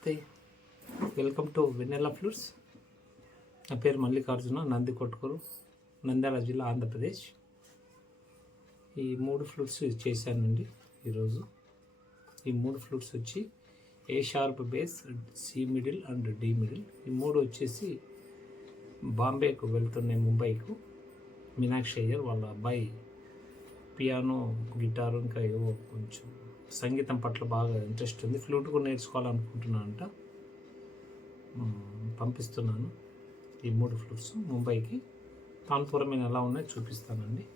నమస్తే, welcome to Vennela flutes. నా పేరు మల్లికార్జున, నంది కొట్టుకూరు, నంద్యాల జిల్లా, ఆంధ్రప్రదేశ్. ఈ 3 ఫ్లూట్స్ చేశానండి ఈరోజు. ఈ 3 ఫ్లూట్స్ వచ్చి A sharp base, C middle and D middle. ఈ 3 వచ్చేసి బాంబేకు వెళ్తున్నాయి, ముంబైకు. మీనాక్షి అయ్యర్ వాళ్ళ అబ్బాయి పియానో, గిటారు, ఇంకా ఏవో కొంచెం సంగీతం పట్ల బాగా ఇంట్రెస్ట్ ఉంది. ఫ్లూట్ కూడా నేర్చుకోవాలనుకుంటున్నానంట. పంపిస్తున్నాను ఈ 3 ఫ్లూట్స్ ముంబైకి. కాన్పురం మీద ఎలా ఉన్నాయో చూపిస్తానండి.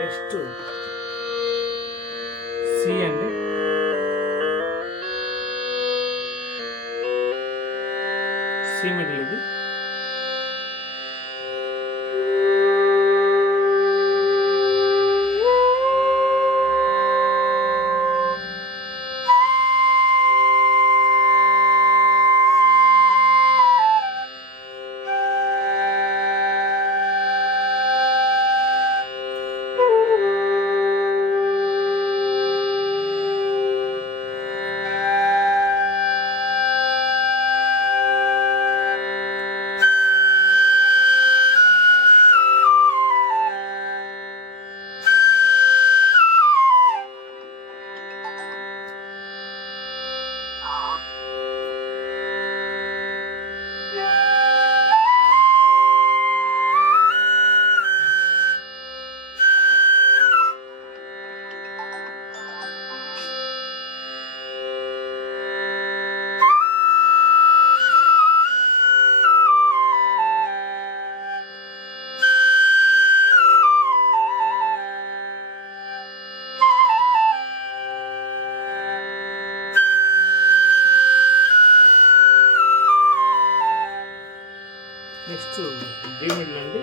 నెక్స్ట్ సి అండి. సి మిడిల్ ఇది. నెక్స్ట్ డి మిడిల్ అండి.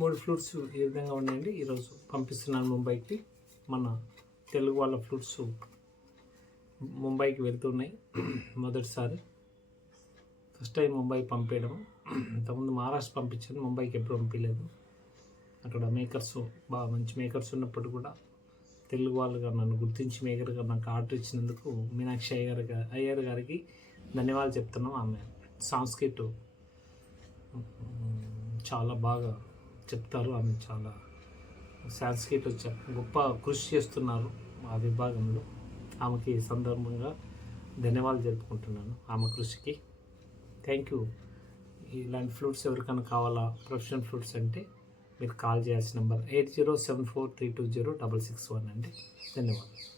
మూడు ఫ్లూట్స్ ఈ విధంగా ఉన్నాయండి. ఈరోజు పంపిస్తున్నాను ముంబైకి. మన తెలుగు వాళ్ళ ఫ్లూట్స్ ముంబైకి వెళ్తున్నాయి మొదటిసారి. ఫస్ట్ టైం ముంబై పంపించడం. ఇంతకుముందు మహారాష్ట్ర పంపించాను, ముంబైకి ఎప్పుడు పంపించలేదు. అక్కడ మేకర్స్ బాగా మంచి మేకర్స్ ఉన్నప్పుడు కూడా తెలుగు వాళ్ళుగా నన్ను గుర్తించి మేకర్గా నాకు ఆర్డర్ ఇచ్చినందుకు మీనాక్షి అయ్యర్ గారికి ధన్యవాదాలు చెప్తున్నాం. ఆమె సాంస్క్రిట్ చాలా బాగా చెప్తారు. ఆమె చాలా సాంస్క్రిట్ గొప్ప కృషి చేస్తున్నారు ఆ విభాగంలో. ఆమెకి సందర్భంగా ధన్యవాదాలు జరుపుకుంటున్నాను, ఆమె కృషికి. Thank you. ఇలాంటి ఫ్లూట్స్ ఎవరికైనా కావాలా ప్రొఫెషనల్ ఫ్లూట్స్ అంటే మీరు కాల్ చేయాల్సిన నెంబర్ 8074320661 అండి. ధన్యవాదాలు.